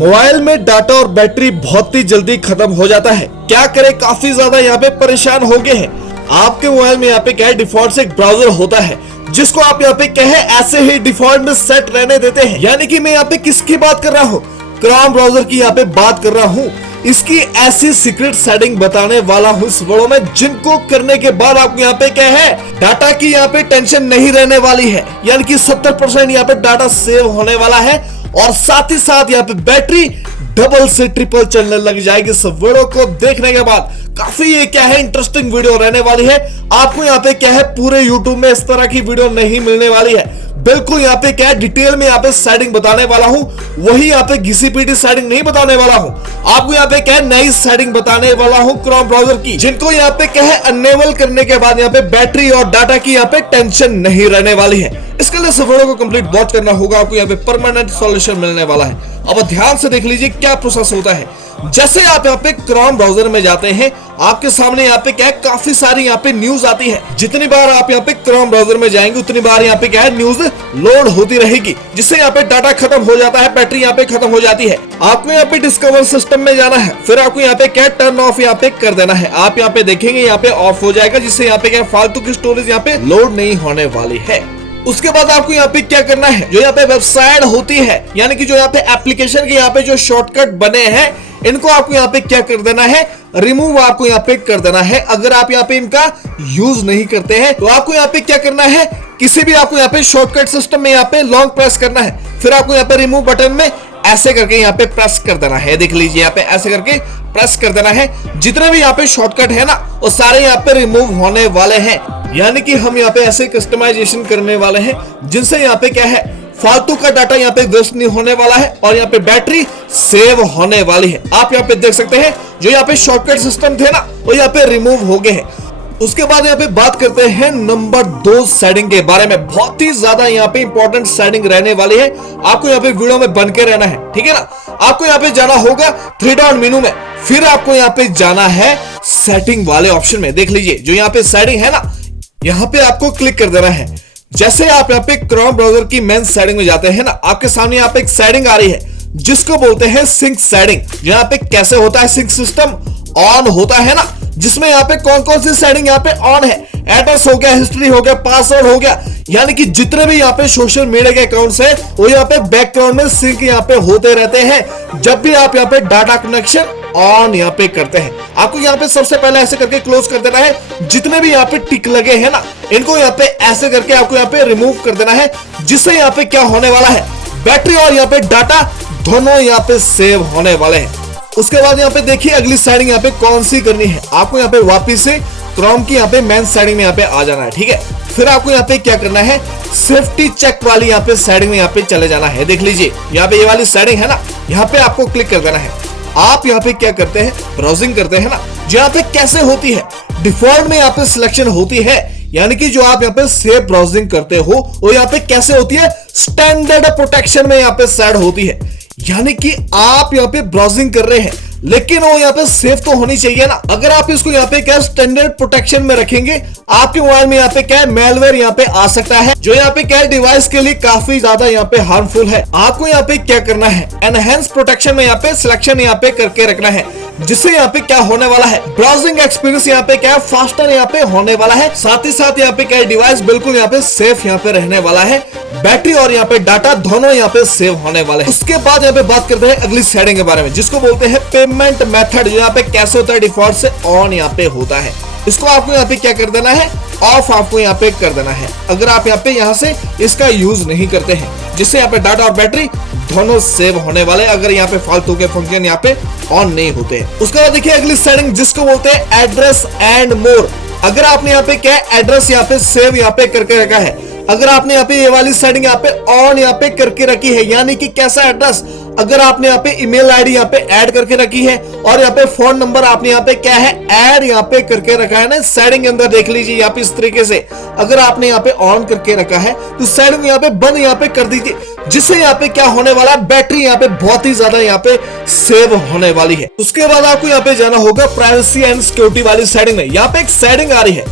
Mobile में data और battery बहुत ही जल्दी खत्म हो जाता है। क्या करें, काफी ज्यादा यहाँ पे परेशान हो गए हैं। आपके मोबाइल में यहाँ पे क्या है, डिफॉल्ट से एक ब्राउजर होता है जिसको आप यहाँ पे क्या है ऐसे ही डिफॉल्ट में सेट रहने देते हैं। यानी कि मैं यहाँ पे किसकी बात कर रहा हूँ, क्रोम ब्राउजर की यहाँ पे बात कर रहा हूँ। इसकी ऐसी सीक्रेट सेटिंग बताने वाला हूँ इस वीडियो में, जिनको करने के बाद आपको यहाँ पे क्या है, डाटा की यहाँ पे टेंशन नहीं रहने वाली है। यानी कि 70% यहाँ पे डाटा सेव होने वाला है और साथ ही साथ यहाँ पे बैटरी डबल से ट्रिपल चलने लग जाएगी। इस वीडियो को देखने के बाद काफी ये क्या है इंटरेस्टिंग वीडियो रहने वाली है। आपको यहाँ पे क्या है पूरे YouTube में इस तरह की वीडियो नहीं मिलने वाली है। बिल्कुल यहाँ पे क्या है डिटेल में यहाँ पे सेटिंग बताने वाला हूँ, वही यहाँ पे घिसी पीटी सेटिंग नहीं बताने वाला हूँ। आपको यहाँ पे क्या है नई सेटिंग बताने वाला हूँ क्रोम ब्राउजर की, जिनको यहाँ पे क्या है अनेबल करने के बाद यहाँ पे बैटरी और डाटा की यहाँ पे टेंशन नहीं रहने वाली है। इसके लिए इस वीडियो को कंप्लीट वॉच करना होगा, आपको यहाँ पे परमानेंट सॉल्यूशन मिलने वाला है। अब ध्यान से देख लीजिए क्या प्रोसेस होता है। जैसे आप यहाँ पे क्रोम ब्राउजर में जाते हैं, आपके सामने यहाँ पे क्या है काफी सारी यहाँ पे न्यूज आती है। जितनी बार आप यहाँ पे क्रोम ब्राउजर में जाएंगे उतनी बार यहाँ पे क्या है न्यूज लोड होती रहेगी, जिससे यहाँ पे डाटा खत्म हो जाता है, बैटरी यहाँ पे खत्म हो जाती है। आपको यहाँ पे डिस्कवर सिस्टम में जाना है, फिर आपको यहाँ पे क्या टर्न ऑफ यहाँ पे कर देना है। आप यहाँ पे देखेंगे यहाँ पे ऑफ हो जाएगा, जिससे यहाँ पे क्या फालतू की स्टोरेज यहाँ पे लोड नहीं होने वाली है। उसके बाद आपको यहाँ पे क्या करना है, जो यहाँ पे वेबसाइट होती है यानी कि जो यहाँ पे एप्लीकेशन के यहाँ पे जो शॉर्टकट बने हैं, इनको आपको यहाँ पे क्या कर देना है, रिमूव आपको यहाँ पे कर देना है। अगर आप यहाँ पे इनका यूज नहीं करते हैं तो आपको यहाँ पे क्या करना है, किसी भी आपको यहाँ पे शॉर्टकट सिस्टम में यहाँ पे लॉन्ग प्रेस करना है, फिर आपको यहाँ पे रिमूव बटन में ऐसे करके यहाँ पे प्रेस कर देना है। देख लीजिए यहाँ पे ऐसे करके प्रेस कर देना है। जितने भी यहाँ पे शॉर्टकट है ना वो सारे यहाँ पे रिमूव होने वाले हैं। यानी कि हम यहाँ पे ऐसे कस्टमाइजेशन करने वाले हैं जिनसे यहाँ पे क्या है फालतू का डाटा यहाँ पे वेस्ट नहीं होने वाला है और यहाँ पे बैटरी सेव होने वाली है। आप यहाँ पे देख सकते हैं जो यहाँ पे शॉर्टकट सिस्टम थे ना वो यहाँ पे रिमूव हो गए हैं। उसके बाद यहाँ पे बात करते हैं नंबर 2 सेटिंग के बारे में। बहुत ही ज्यादा यहाँ पे इंपॉर्टेंट सेटिंग रहने वाली है, आपको यहाँ पे वीडियो में बन के रहना है, ठीक है ना। आपको यहाँ पे जाना होगा 3 डॉट मेनू में, फिर आपको यहाँ पे जाना है सेटिंग वाले ऑप्शन में। देख लीजिए जो यहाँ पे सेटिंग है ना, यहाँ पे आपको क्लिक कर देना है। जैसे आप यहाँ पे क्रोम ब्राउजर की मेन सेटिंग में जाते हैं ना, आपके सामने यहाँ पे एक सेटिंग आ रही है जिसको बोलते हैं सिंक सेटिंग। यहाँ पे कैसे होता है, सिंक सिस्टम ऑन होता है ना, जिसमें यहाँ पे कौन कौन सी सेटिंग यहाँ पे ऑन है, एड्रेस हो गया, हिस्ट्री हो गया, पासवर्ड हो गया, यानी कि जितने भी यहाँ पे सोशल मीडिया के अकाउंट्स है वो यहाँ पे बैकग्राउंड में सिंक यहाँ पे होते रहते हैं जब भी आप यहाँ पे डाटा कनेक्शन ऑन यहाँ पे करते हैं। आपको यहाँ पे सबसे पहले ऐसे करके क्लोज कर देना है। जितने भी यहाँ पे टिक लगे हैं ना, इनको यहाँ पे ऐसे करके आपको यहाँ पे रिमूव कर देना है, जिससे यहाँ पे क्या होने वाला है, बैटरी और यहाँ पे डाटा दोनों यहाँ पे सेव होने वाले हैं। उसके बाद यहाँ पे देखिए अगली सेटिंग यहाँ पे कौन सी करनी है। आपको यहाँ पे वापिस से क्रोम की यहाँ पे मेन सेटिंग में यहाँ पे आ जाना है, ठीक है। फिर आपको यहाँ पे क्या करना है, सेफ्टी चेक वाली यहाँ पे सेटिंग में यहाँ पे चले जाना है। देख लीजिए यहाँ पे ये वाली सेटिंग है ना, यहाँ पे आपको क्लिक कर देना है। आप यहाँ पे क्या करते हैं, ब्राउजिंग करते हैं ना, जो यहाँ पे कैसे होती है, डिफॉल्ट में यहाँ पे सिलेक्शन होती है, यानी कि जो आप यहाँ पे सेफ ब्राउजिंग करते हो वो यहाँ पे कैसे होती है, स्टैंडर्ड प्रोटेक्शन में यहाँ पे सेट होती है। यानी कि आप यहाँ पे ब्राउजिंग कर रहे हैं लेकिन वो यहाँ पे सेफ तो होनी चाहिए ना। अगर आप इसको यहाँ पे क्या स्टैंडर्ड प्रोटेक्शन में रखेंगे, आपके मोबाइल में यहाँ पे क्या है मेलवेयर यहाँ पे आ सकता है, जो यहाँ पे क्या है डिवाइस के लिए काफी ज्यादा यहाँ पे हार्मफुल है। आपको यहाँ पे क्या करना है, एनहेंस प्रोटेक्शन में यहाँ पे सिलेक्शन यहाँ पे करके रखना है, जिससे यहाँ पे क्या होने वाला है, ब्राउजिंग एक्सपीरियंस यहाँ पे क्या है फास्टर यहाँ पे होने वाला है। साथ ही साथ यहाँ पे क्या है डिवाइस बिल्कुल यहाँ पे सेफ यहाँ पे रहने वाला है, बैटरी और यहाँ पे डाटा दोनों यहाँ पे सेव होने वाले हैं। उसके बाद यहाँ पे बात करते हैं अगली सेटिंग के बारे में, जिसको बोलते हैं पेमेंट मेथड, जो यहाँ पे कैसे होता है, डिफॉल्ट से ऑन यहाँ पे होता है। इसको आपको यहाँ पे क्या कर देना है, ऑफ आपको यहाँ पे कर देना है। अगर आप यहाँ पे यहाँ से इसका यूज नहीं करते हैं, जिससे यहाँ पे डाटा और बैटरी दोनों सेव होने वाले, अगर यहाँ पे फालतू के फंक्शन यहाँ पे ऑन नहीं होते हैं। उसके बाद देखिए अगली सेटिंग जिसको बोलते हैं एड्रेस एंड मोर। अगर आपने यहाँ पे क्या एड्रेस यहाँ पे सेव यहाँ पे करके रखा है, अगर आपने यहाँ पे ये वाली सेटिंग यहाँ पे ऑन यहाँ पे करके रखी है, यानी कि कैसा एड्रेस, अगर आपने यहाँ पे ईमेल आईडी यहाँ पे ऐड करके रखी है और यहाँ पे फोन नंबर आपने यहाँ पे क्या है ऐड यहाँ पे करके रखा है ना सेटिंग के अंदर, देख लीजिए यहाँ पे इस तरीके से अगर आपने यहाँ पे ऑन करके रखा है तो सेटिंग यहाँ पे बंद यहाँ पे कर दीजिए, जिससे यहाँ पे क्या होने वाला है, बैटरी यहाँ पे बहुत ही ज्यादा यहाँ पे सेव होने वाली है। उसके बाद आपको यहाँ पे जाना होगा प्राइवेसी एंड सिक्योरिटी वाली सेटिंग में। यहाँ पे एक सेटिंग आ रही है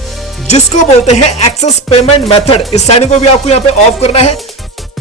जिसको बोलते हैं एक्सेस पेमेंट मेथड। इस सेटिंग को भी आपको यहाँ पे ऑफ करना है।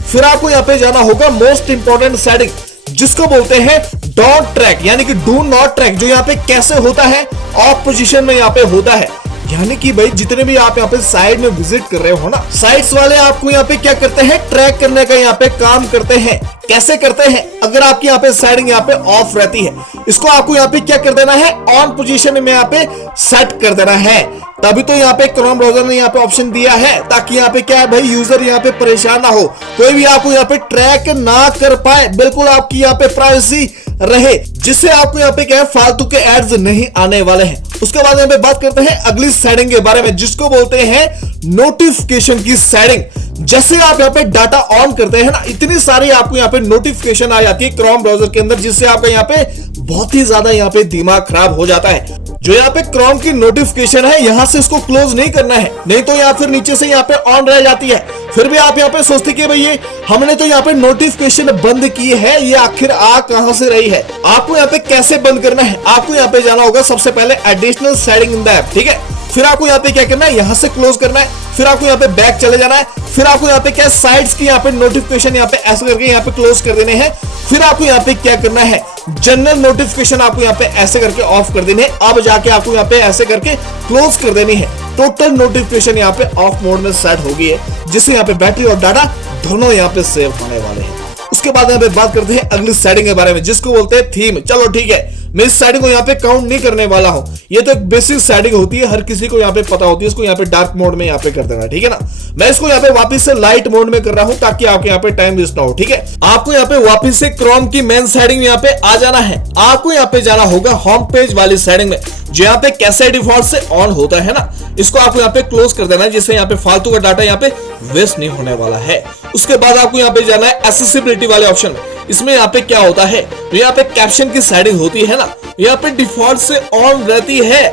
फिर आपको यहाँ पे जाना होगा मोस्ट इंपॉर्टेंट सेटिंग जिसको बोलते हैं डोंट ट्रैक यानी कि डू नॉट ट्रैक, जो यहाँ पे कैसे होता है, ऑफ पोजीशन में यहाँ पे होता है। यानी कि भाई जितने भी आप यहाँ पे साइड में विजिट कर रहे हो ना, साइट्स वाले आपको यहाँ पे क्या करते हैं, ट्रैक करने का यहाँ पे काम करते हैं। कैसे करते हैं, अगर आपकी यहाँ पे साइडिंग यहाँ पे ऑफ रहती है, इसको आपको यहाँ पे क्या कर देना है, ऑन पोजीशन में यहाँ पे सेट कर देना है। तभी तो यहाँ पे क्रोम ब्राउजर ने यहाँ पे ऑप्शन दिया है, ताकि यहाँ पे क्या है भाई, यूजर यहाँ पे परेशान ना हो, कोई भी आपको यहाँ पे ट्रैक ना कर पाए, बिल्कुल आपकी यहाँ पे प्राइवेसी रहे, जिससे आपको यहाँ पे क्या है, फालतू के एड्स नहीं आने वाले हैं। उसके बाद यहाँ पे बात करते हैं अगली सेटिंग के बारे में, जिसको बोलते हैं नोटिफिकेशन की सेटिंग। जैसे आप यहाँ पे डाटा ऑन करते हैं ना, इतनी सारी आपको यहाँ पे नोटिफिकेशन आ जाती है क्रोम ब्राउजर के अंदर, जिससे आपका यहाँ पे बहुत ही ज्यादा यहाँ पे दिमाग खराब हो जाता है। जो यहाँ पे क्रोम की नोटिफिकेशन है, यहाँ से इसको क्लोज नहीं करना है, नहीं तो या फिर नीचे से यहाँ पे ऑन रह जाती है। फिर भी आप यहाँ पे सोचते कि भाई ये हमने तो यहाँ पे नोटिफिकेशन बंद की है, ये आखिर आ कहां से रही है। आपको यहाँ पे कैसे बंद करना है, आपको यहाँ पे जाना होगा सबसे पहले additional setting in the app, ठीक है। फिर आपको यहाँ पे क्या करना है, यहाँ से क्लोज करना है, फिर आपको यहाँ पे बैक चले जाना है, फिर आपको यहाँ पे क्या साइड्स की यहाँ पे नोटिफिकेशन यहाँ पे ऐसे करके यहाँ पे क्लोज कर देने हैं। फिर आपको यहाँ पे क्या करना है, जनरल नोटिफिकेशन आपको यहाँ पे ऐसे करके ऑफ कर देने हैं। अब जाके आपको यहाँ पे ऐसे करके क्लोज कर देनी है। टोटल नोटिफिकेशन यहाँ पे ऑफ मोड में सेट हो गई है, जिससे यहाँ पे बैटरी और डाटा दोनों यहाँ पे सेव होने वाले हैं। उसके बाद यहाँ पे बात करते हैं अगली सेटिंग के बारे में, जिसको बोलते हैं थीम। चलो ठीक है, मैं इस सेटिंग को यहाँ पे काउंट नहीं करने वाला हूँ, ये तो एक बेसिक सेटिंग होती है, हर किसी को यहाँ पे पता होती है। इसको यहाँ पे डार्क मोड में यहाँ पे कर देना, ठीक है ना। मैं इसको यहाँ पे वापस से लाइट मोड में कर रहा हूँ, ताकि आपके यहाँ पे टाइम वेस्ट ना हो, ठीक है। आपको यहाँ पे वापस से क्रोम की मेन सेटिंग यहाँ पे आ जाना है। आपको यहाँ पे जाना होगा होम पेज वाली सेटिंग में, जो यहाँ पे कैसे डिफॉल्ट से ऑन होता है ना, इसको आपको यहाँ पे क्लोज कर देना है, जिससे यहाँ पे फालतू का डाटा यहाँ पे वेस्ट नहीं होने वाला है। उसके बाद आपको यहाँ पे जाना है एक्सेसिबिलिटी वाले ऑप्शन में। इसमें यहाँ पे क्या होता है, तो यहाँ पे कैप्शन की सेटिंग होती है ना, यहाँ पे डिफॉल्ट से ऑन रहती है।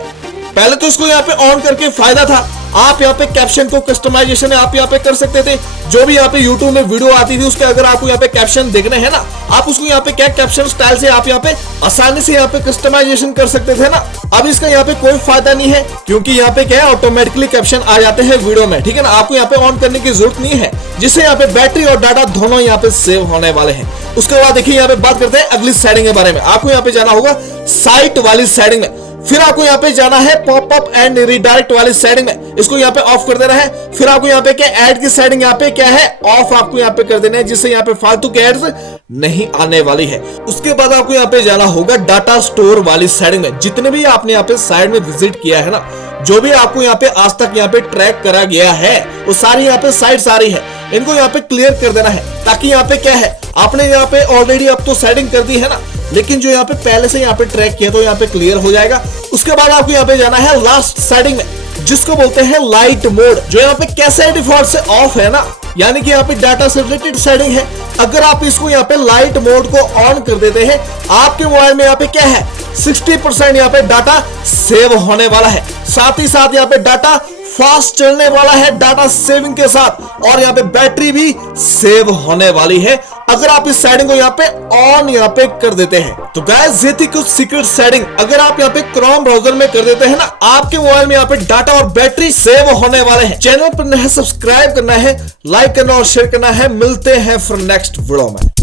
पहले तो इसको यहाँ पे ऑन करके फायदा था, आप यहाँ पे कैप्शन को कस्टमाइजेशन आप यहाँ पे कर सकते थे। जो भी यहाँ पे YouTube में वीडियो आती थी, उसके अगर आपको यहाँ पे कैप्शन देखने हैं ना, आप उसको यहाँ पे क्या कैप्शन स्टाइल से आप यहाँ पे आसानी से यहाँ पे कस्टमाइजेशन कर सकते थे ना। अब इसका यहाँ पे कोई फायदा नहीं है, क्योंकि यहाँ पे क्या है, ऑटोमेटिकली कैप्शन आ जाते हैं वीडियो में, ठीक है ना। आपको यहाँ पे ऑन करने की जरूरत नहीं है, जिससे यहाँ पे बैटरी और डाटा दोनों यहाँ पे सेव होने वाले हैं। उसके बाद देखिए यहाँ पे बात करते हैं अगली सेटिंग के बारे में। आपको यहाँ पे जाना होगा साइट वाली सेटिंग में, फिर आपको यहाँ पे जाना है पॉपअप एंड रिडायरेक्ट वाली सेटिंग में, इसको यहाँ पे ऑफ कर देना है। फिर आपको यहाँ पे क्या ऐड की सेटिंग यहाँ पे क्या है, ऑफ आपको यहाँ पे कर देना है, जिससे यहाँ पे फालतू के एड्स नहीं आने वाली है। उसके बाद आपको यहाँ पे जाना होगा डाटा स्टोर वाली सेटिंग में। जितने भी आपने यहाँ पे साइड में विजिट किया है ना, जो भी आपको यहाँ पे आज तक यहाँ पे ट्रैक करा गया है, वो सारी यहाँ पे साइट सारी है, इनको यहाँ पे क्लियर कर देना है, ताकि यहाँ पे क्या है, आपने यहाँ पे ऑलरेडी अब तो सेटिंग कर दी है ना, लेकिन जो यहाँ पे पहले से यहाँ पे ट्रैक किया तो यहाँ पे क्लियर हो जाएगा। उसके बाद आपको यहाँ पे जाना है लास्ट सेटिंग में, जिसको बोलते हैं लाइट मोड, जो यहाँ पे कैसे डिफॉल्ट से ऑफ है ना, यानी कि यहाँ पे डाटा से रिलेटेड सेटिंग है। अगर आप इसको यहाँ पे लाइट मोड को ऑन कर देते हैं, आपके मोबाइल में यहाँ पे क्या है, 60% यहाँ पे डाटा सेव होने वाला है। साथ ही साथ यहाँ पे डाटा फास्ट चलने वाला है डाटा सेविंग के साथ, और यहाँ पे बैटरी भी सेव होने वाली है, अगर आप इस सेटिंग को यहाँ पे ऑन यहाँ पे कर देते हैं। तो गाइस ये थी कुछ सीक्रेट सेटिंग, अगर आप यहाँ पे क्रोम ब्राउजर में कर देते हैं ना, आपके मोबाइल में यहाँ पे डाटा और बैटरी सेव होने वाले हैं। चैनल पर नए सब्सक्राइब करना है, लाइक करना और शेयर करना है। मिलते हैं फिर नेक्स्ट वीडियो में।